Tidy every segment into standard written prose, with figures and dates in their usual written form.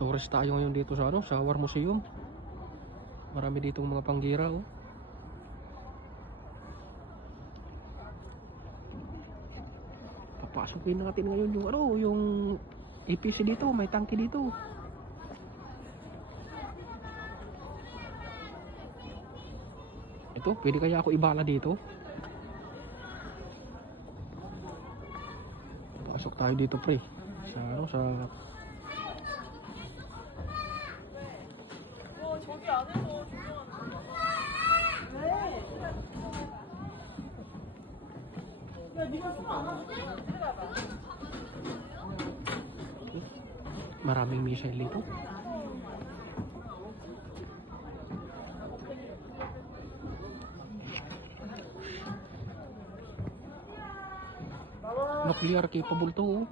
Tourist tayo ngayon dito sa ano, sa War Museum. Marami ditong mga panggira, oh. Papasukin natin ngayon yung ano, yung APC dito, may tangke dito. Ito, pwede kaya ako ibala dito? Pasok tayo dito, pre. Sa ano, sa 저기 안에서 야, 니가 손안 하고 들어가봐. maraming missile dito. Nuclear capable to, oh.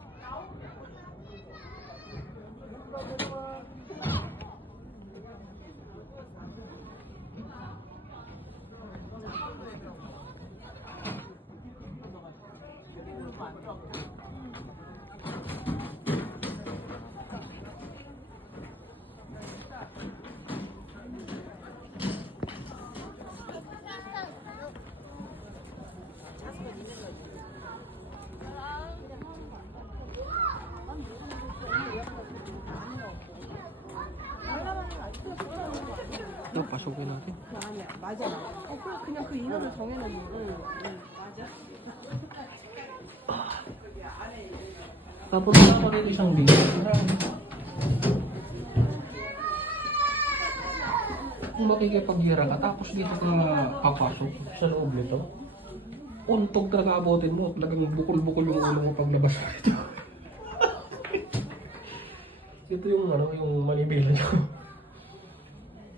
ito, pasukin natin. 아니야, 맞아. 그냥 그 인원을 정해놓는 거. 맞아. Tapos na kami isang video. Kung makikipaghira ka, tapos dito ka papasok sa loob nito, untog talaga abutin mo. Talagang bukol-bukol yung ulo mo paglabas dito. Ito yung ano, yung manibela nyo.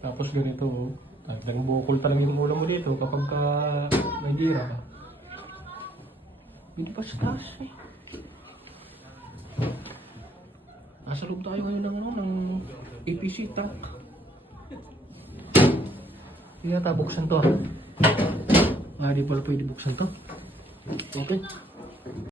Tapos ganito, oh. Talagang bukol talaga yung ulo mo dito kapag ka may gira ka. Hindi pa sa taas eh. Nasa loob tayo ngayon ng ano, ng APC tank. Hindi nata buksan to, ah. Di pala pwede buksan to. Okay.